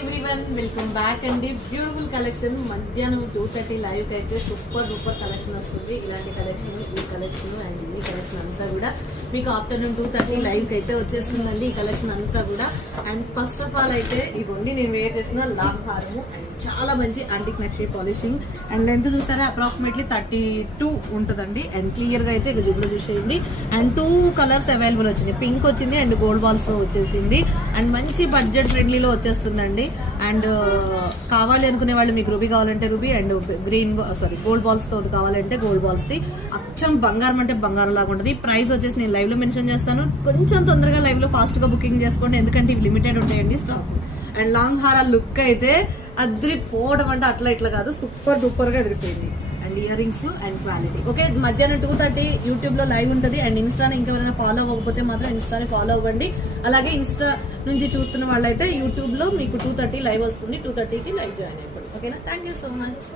Everyone welcome back అండి. Beautiful collection మధ్యాహ్నం 2:30 live అయితే సూపర్ కలెక్షన్ వస్తుంది. ఇలాంటి కలెక్షన్ ఈ కలెక్షన్ అండ్ ఈ కలెక్షన్ అంతా కూడా మీకు ఆఫ్టర్నూన్ 2:30 లైవ్ కి అయితే వచ్చేస్తుందండి. ఈ కలెక్షన్ అంతా కూడా అండ్ ఫస్ట్ ఆఫ్ ఆల్ అయితే ఇవన్నీ నేను వేర్ చేసిన లాంగ్ హారము అండ్ చాలా మంచి antique nakshi polishing and length చూస్తారా అప్రాక్సిమేట్లీ 32 ఉంటుందండి. అండ్ క్లియర్ గా అయితే జిబులో చూసేయండి. అండ్ 2 కలర్స్ అవైలబుల్ వచ్చింది, పింక్ వచ్చింది అండ్ గోల్డ్ బాల్స్ వచ్చేసింది. అండ్ మంచి బడ్జెట్ ఫ్రెండ్లీలో వచ్చేస్తుందండి. అండ్ కావాలి అనుకునే వాళ్ళు మీకు రూబీ కావాలంటే రూబీ అండ్ గోల్డ్ బాల్స్ తోటి కావాలంటే గోల్డ్ బాల్స్ ది అచ్చం బంగారం అంటే బంగారం లాగా ఉంటుంది. ప్రైస్ వచ్చేసి నేను లైవ్ లో మెన్షన్ చేస్తాను. కొంచెం తొందరగా లైవ్ లో ఫాస్ట్ గా బుకింగ్ చేసుకోండి, ఎందుకంటే ఇవి లిమిటెడ్ ఉంటాయండి స్టాక్. అండ్ లాంగ్ హార లుక్ అయితే అదిరిపోవడం అంటే అట్లా ఇట్లా కాదు, సూపర్ డూపర్ గా అదిరిపోయింది. And ear rings and quality okay. మధ్యాహ్నం 2:30 యూట్యూబ్ లో లైవ్ ఉంటుంది. అండ్ ఇన్స్టాని ఇంకెవరైనా ఫాలో అవ్వకపోతే మాత్రం ఇన్స్టాని ఫాలో అవ్వండి. అలాగే ఇన్స్టా నుంచి చూస్తున్న వాళ్ళైతే యూట్యూబ్ లో మీకు 2:30 లైవ్ వస్తుంది. 2:30కి లైవ్ జాయిన్ అయిపోండి. ఓకేనా? Thank you so much.